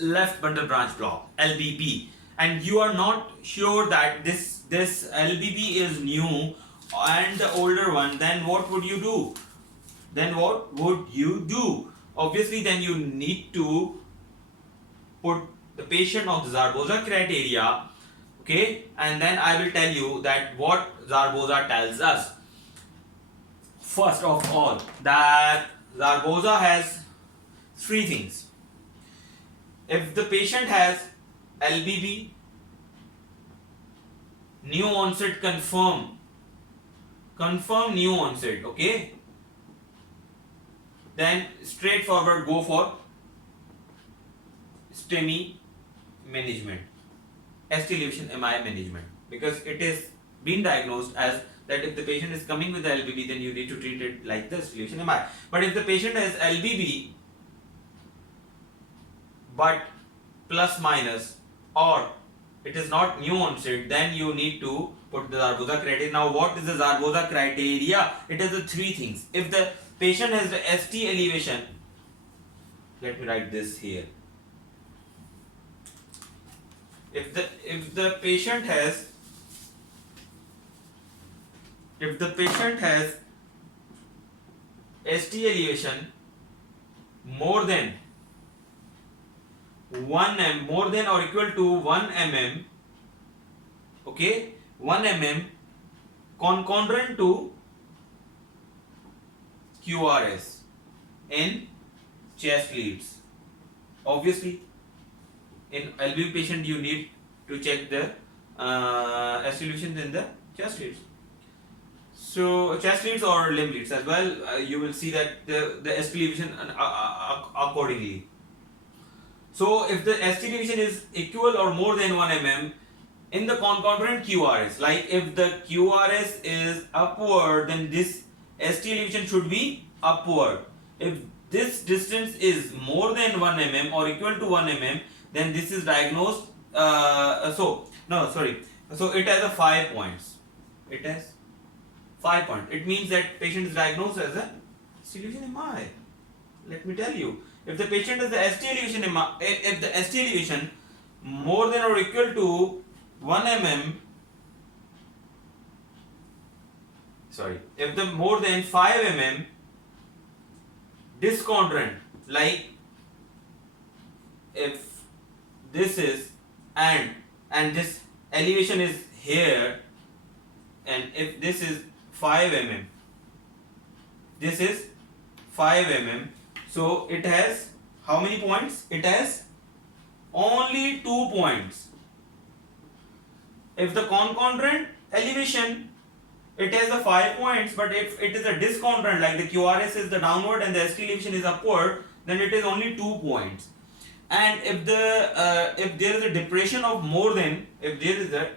left bundle branch block, LBB, and you are not sure that this LBB is new and the older one, then what would you do? Obviously, then you need to put the patient of the Sgarbosa criteria, okay, and then I will tell you that what Sgarbosa tells us. First of all, that Sgarbosa has three things. If the patient has LBB, new onset, confirm new onset, okay, then straightforward go for STEMI management, ST elevation MI management, because it is been diagnosed as that if the patient is coming with the LBB, then you need to treat it like this, elevation MI. But if the patient has LBB but plus minus, or it is not new onset, then you need to put the Sgarbosa criteria. Now what is the Sgarbosa criteria? It is the three things. If the patient has the ST elevation, let me write this here. If the patient has ST elevation more than or equal to 1 mm, okay, 1 mm concordant to QRS in chest leads. Obviously, in LBB patient you need to check the ST elevations in the chest leads. So chest leads or limb leads as well, you will see that the ST elevation accordingly. So if the ST elevation is equal or more than 1 mm in the concordant QRS, like if the QRS is upward, then this ST elevation should be upward. If this distance is more than 1 mm or equal to 1 mm, then this is diagnosed. So it has 5 points. It has 5 points. It means that patient is diagnosed as a ST elevation MI. Let me tell you. If the patient has the ST elevation, if the ST elevation more than or equal to 1 mm, if the more than 5 mm discordant, like if this is and this elevation is here, and if this is 5 mm, this is 5 mm, so it has how many points? It has only 2 points. If the concordant elevation, it has the 5 points, but if it is a discordant, like the QRS is the downward and the ST elevation is upward, then it is only 2 points. And if there is a depression of more than, if there is a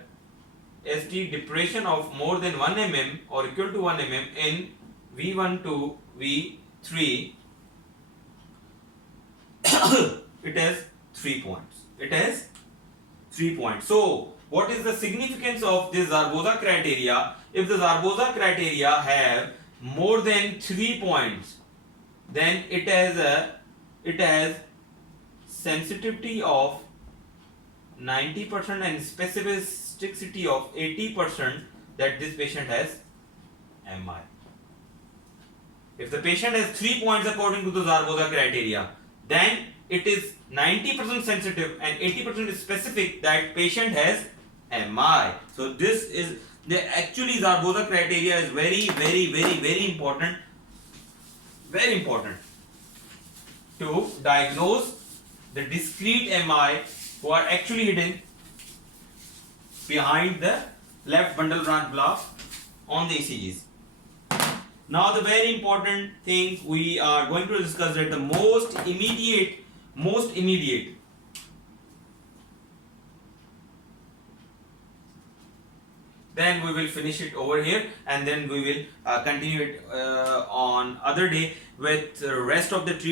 ST depression of more than 1 mm or equal to 1 mm in V1 to V3, it has 3 points. It has 3 points. So what is the significance of this Sgarbosa criteria? If the Sgarbosa criteria have more than 3 points, then it has sensitivity of 90% and specificity of 80% that this patient has MI. If the patient has 3 points according to the Sgarbosa criteria, then it is 90% sensitive and 80% specific that patient has MI. So this is the actually Sgarbosa criteria is very important, to diagnose the discrete MI who are actually hidden behind the left bundle branch block on the ECGs. Now the very important thing we are going to discuss is the most immediate, then we will finish it over here, and then we will continue it on other day with the rest of the treatment.